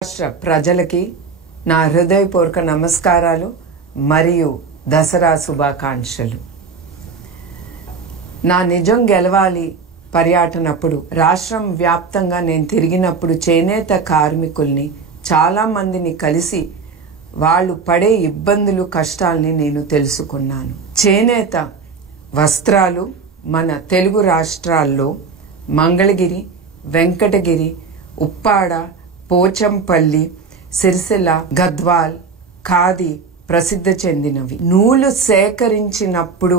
రాష్ట్ర ప్రజలకి నా హృదయపూర్వక నమస్కారాలు మరియు దసరా శుభాకాంక్షలు. నా నిజం గెలవాలి పర్యటనప్పుడు రాష్ట్రం వ్యాప్తంగా నేను తిరిగినప్పుడు చేనేత కార్మికుల్ని చాలా మందిని కలిసి వాళ్ళు పడే ఇబ్బందులు కష్టాల్ని నేను తెలుసుకున్నాను. చేనేత వస్త్రాలు మన తెలుగు రాష్ట్రాల్లో మంగళగిరి, వెంకటగిరి, ఉప్పాడ, పోచంపల్లి, సిరిసిల్ల, గద్వాల్, ఖాదీ ప్రసిద్ధి చెందినవి. నూలు సేకరించినప్పుడు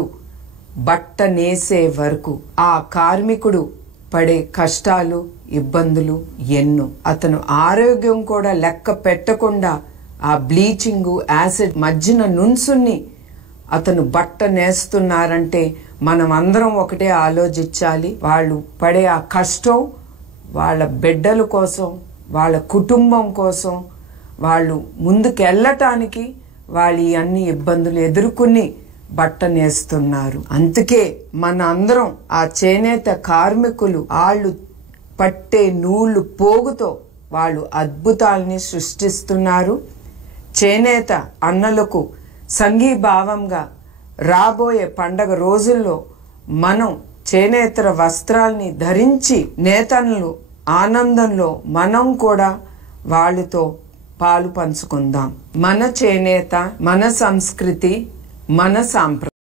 బట్ట నేసే వరకు ఆ కార్మికుడు పడే కష్టాలు, ఇబ్బందులు ఎన్నో. అతను ఆరోగ్యం కూడా లెక్క పెట్టకుండా ఆ బ్లీచింగు, యాసిడ్ మధ్యన నుంచుని అతను బట్ట నేస్తున్నారంటే మనం అందరం ఒకటే ఆలోచించాలి. వాళ్ళు పడే ఆ కష్టం వాళ్ళ బిడ్డల కోసం, వాళ్ళ కుటుంబం కోసం, వాళ్ళు ముందుకు వెళ్ళటానికి వాళ్ళు అన్ని ఇబ్బందులు ఎదుర్కొని బట్ట నేస్తున్నారు. అందుకే మన అందరం ఆ చేనేత కార్మికులు వాళ్ళు పట్టే నూలు పోగుతో వాళ్ళు అద్భుతాలని సృష్టిస్తున్నారు. చేనేత అన్నలకు సంఘీభావంగా రాబోయే పండగ రోజుల్లో మనం చేనేతర వస్త్రాల్ని ధరించి నేతన్నలు ఆనందంలో మనం కూడా వాళ్ళతో పాలు పంచుకుందాం. మన చేనేత, మన సంస్కృతి, మన సాంప్రదాయం.